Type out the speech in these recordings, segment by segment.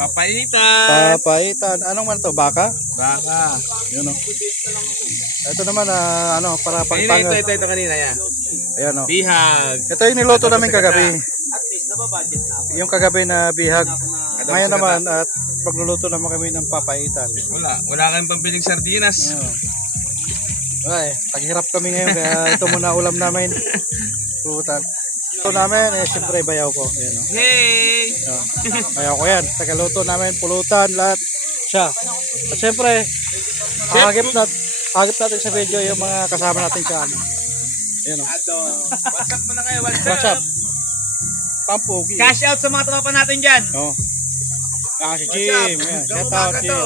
Papaitan. Papaitan. Anong man to? Baka? Baka. Yun o. Ito naman, para Kanina pangtangal. ito kanina yan. Ayan o. Bihag. Ito yung niluto namin kagabi. Yung kagabi na bihag. Ngayon naman, at pagluluto naman kami ng papaitan. Wala kayong pambiling sardinas. Ay, taghirap kami ngayon, kaya ito muna ulam namin. Putan. Ito namin, siyempre bayaw ko. Ayan o. Hey! Bayaw ko yan. Tagaluto namin, pulutan, lahat. Siya. At siyempre, agip natin sa video yung mga kasama natin sa ano. Ayan o. WhatsApp mo na kayo, WhatsApp. Pampugi. Cash out sa mga tropa natin dyan. Oo. Si Jim. Ayan. Shout out, Jim.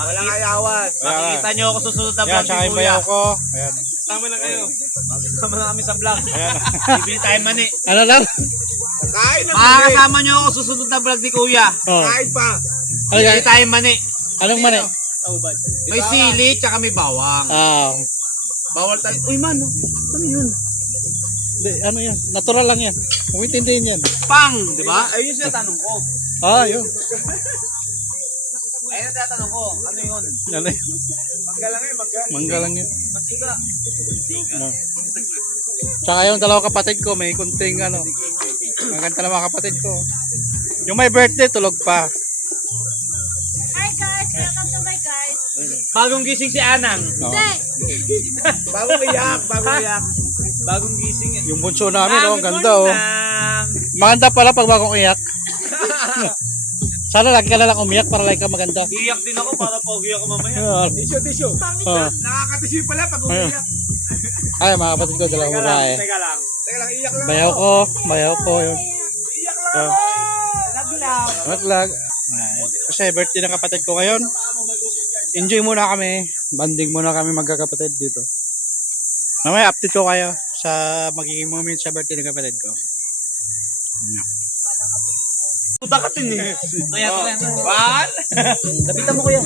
Walang ayawan. Makikita nyo ako susunod na Ayan, vlog tsaka ni yung Kuya. bayaw ko. Ayan. Tama na kayo. Tama na kami sa vlog. Ayan. Bibili tayo mani. Ano lang? Kain na mani. Makakasama nyo ako susunod na vlog ni Kuya. Oh. Kain pa. Ano Bibili yan? tayo mani. Anong mani? May sili, tsaka may bawang. Bawal tayo. Uy man, ano yun? Ano yan? Natural lang yan. Kung itindihin yan. Pang, di ba? Ayun yung tanong ko. Yun. Ayun ang tatanong ko. Ano yun? Ano yun? Mangga lang eh, mangga. Mangga lang yun. Mantika. Tsaka yung dalawa kapatid ko, may kunting maganda na mga kapatid ko. Yung may birthday, tulog pa. Hi guys, welcome to my guys. Bagong gising si Anang. Bagong iyak, Bagong gising eh. Yung bunso namin, ang ganda oh. Maganda pala pag bagong iyak. Sana lagi ka na lang umiyak para lagi ka maganda. Iyak din ako para pogi ako mamaya. Tissue. Nakakatisyo pala pag umiyak. Ay, mga kapatid ko, dalawang babae. Teka lang, iyak lang. Bayaw ko yun. Iyak lang. Laglag. Maglag. Kasi birthday ng kapatid ko ngayon. Enjoy muna kami. Banding muna kami magkakapatid dito. Mamaya update ko kayo sa magiging moment sa birthday ng kapatid ko. Dakatin eh. Ban? Lapitan mo kuya.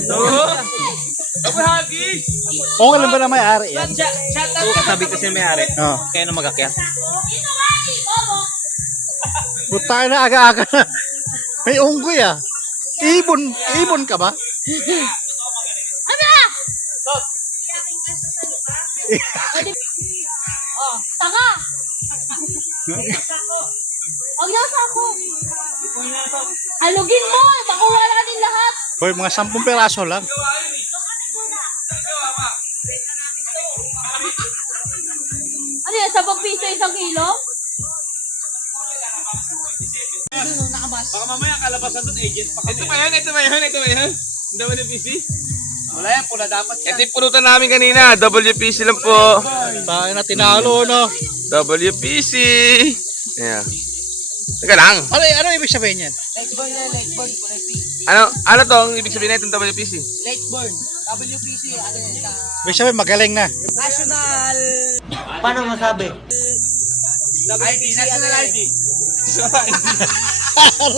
Ako hagis. Okay lang ba na may-ari yan? Shout out. Sabi kasi may-ari. Kaya na mag-akyat. Puta na aga-aga na. May unggoy ah. Ibon ka ba? Tanga! Huwag na sa ako. Halugin mo, makuha natin lahat. Hoy, mga 10 peraso lang. Ano yan, 10 piso 1 kilo? Baka mamaya kalabasan doon agent pa kami. Ito ba yan? Hindi ba yung PC? Wala yan, pula dapat yan. Ito yung pulutan namin kanina. WPC lang po. Tayo na tinalo, no? WPC. Yeah. Teka lang. Ano ibig sabihin yan? Lightburn yan, lightburn. Kulay pink. Ano to ang ibig sabihin nitong WPC? Lightburn. WPC, ano yan? Ibig sabihin magaling na. National... Paano masabi? ID, national ID.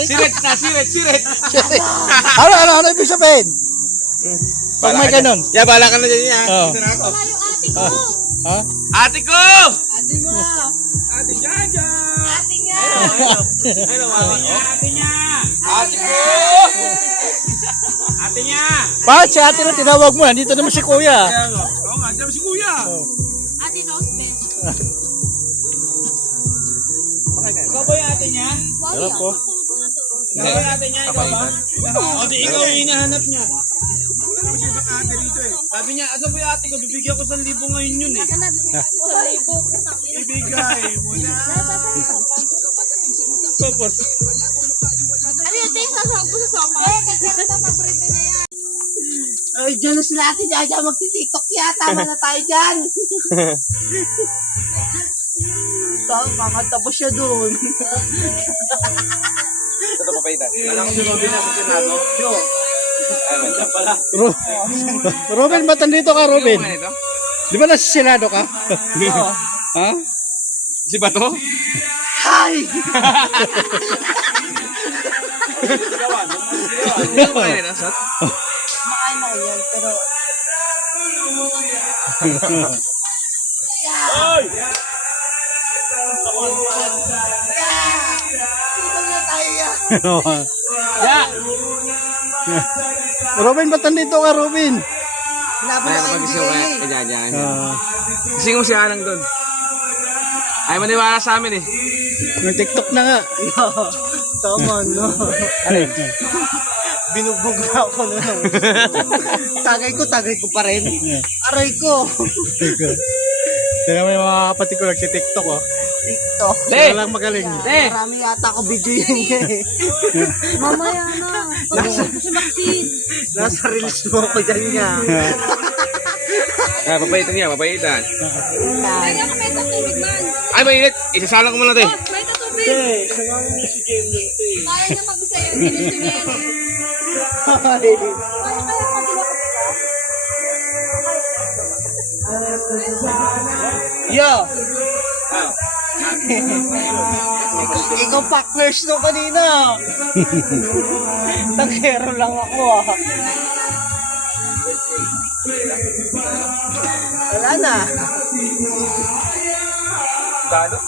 Siret. Ano ibig sabihin? Pag may ganun. Yeah, bala ka na dyan niya. Oh. Dito na ako. Wala yung ate ko. Ha? Ate ko! Ate mo! Ate Jaja! Ate niya. Ate niya! Ate ko! Ate niya! Bakit si ate na tinawag mo? Nandito naman si kuya. Oo nga, dyan si kuya. Ate Rose Ben. Ikaw ba yung ate niya? Sarap po. Ikaw ba yung ate niya? Ikaw ba? O di ikaw yung hinahanap niya. Wala naman siya ibang ate rito eh. Sabi niya, asan po yung ate ko? Bibigyan ko 1,000 ngayon yun eh. Ibigay mo na. Tapos. Ano yun, Ting? Sasawag ko sa sofa? Paborito niya yan. Ay, dyan na sila ate Jaja. Magti-tiktok yata. Tama na tayo dyan. Kakanta pa siya doon. Ito pa pa itan. Alam si Robin na sa Senado. Ay, nandiyan pala. Robin, ba't nandito ka, Robin? Ito? Di ba nasa Senado ka? Ha? Si Bato? Hi! Kumakain Makain ako yan, pero... Oy! Ito na tayo yan. Ya! Robin, ba't nandito ka, Robin? Laban ng NBA. Gising mo si Anang doon. Ay maniwala sa amin eh. May TikTok na nga. Tama, no? Binugbog na ako nun. Tagay ko pa rin. Aray ko. Tingnan mo yung mga kapatid ko nagsi-TikTok, oh. TikTok. Sila lang magaling. Marami yata ako video yan eh. Mamaya na. Pag-uwi ko si Maxine. Nasa reels mo ako dyan niya. Papaitan niya, papaitan. Kaya ka may tatubig man. Ay mainit, isasalang ko muna to eh. Boss, may tatubig. Kaya niya mag-isa yun. Ginusto niya yan eh. Kaya pag Yo! Ikaw pack nurse no kanina. Tangero lang ako ah. Wala na. Gano?